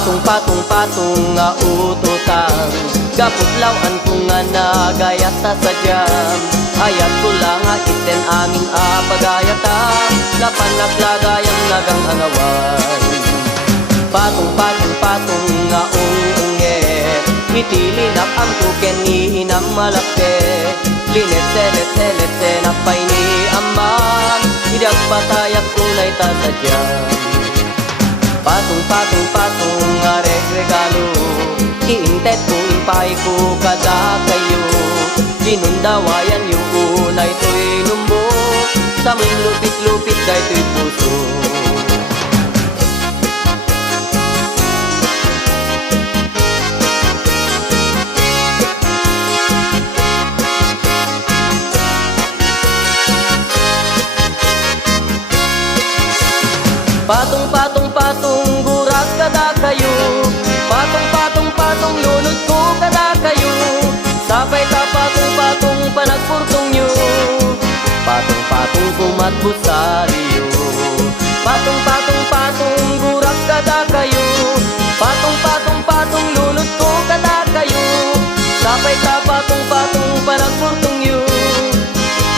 Patong nga ututan, kaputlawan ko nga nagayat ta sa jam. Ayat ko lang nga iten aming apagayatan, napanaglagayang nagang angawan. Patong nga ungungge, itilinap ang tuken ni inam malapte. Linet-selet-selet napay ni aman, idagpatayak kunay ta sa jam. Patong nga regalo, iintet ko impay ko kada kayo. Ginundawayan yung unay to'y numbo, sa mong lupit-lupit day to'y puso. Patong gurak kada kayo, patong lunod ko kada kayo. Sabay ta patong panagpurtong nyo, patong kumatbusaryo. Patong gurak kada kayo, patong lunod ko kada kayo. Sabay ta patong panagpurtong nyo,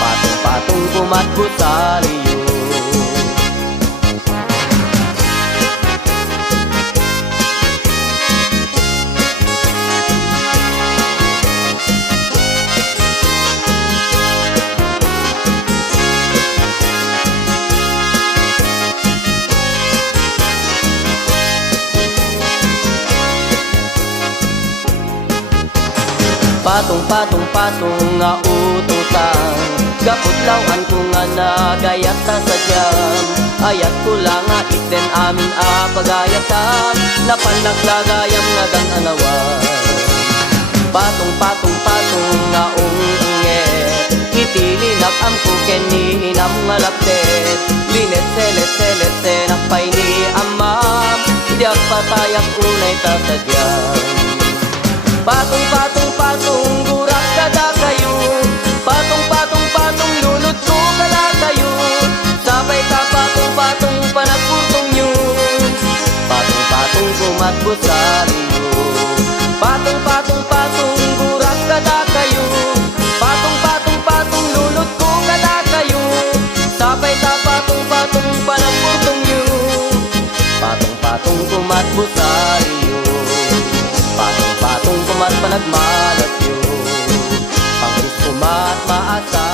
patong kumatbusaryo. Patong nga ututan, kaputlawan ko nga nagayat ta sa jam. Ayat ko lang nga iten aming apagayatan, napanaglagayang nagang anawan. Patong nga ungungge, itilinap ang tuken ni inam malapte. Linet-selet napay ni amam, idagpatayak unay ta sa jam. Patong gurak kada kayo, patong lunod ko kada kayo. Sabay ta patong panagpurtong nyo, patong kumatbusaryo. Patong gurak kada kayo, patong lunod ko kada kayo. Sabay ta patong panagpurtong nyo, patong kumatbusaryo. Patong kumat panagmalat yun, pang kumat maasa.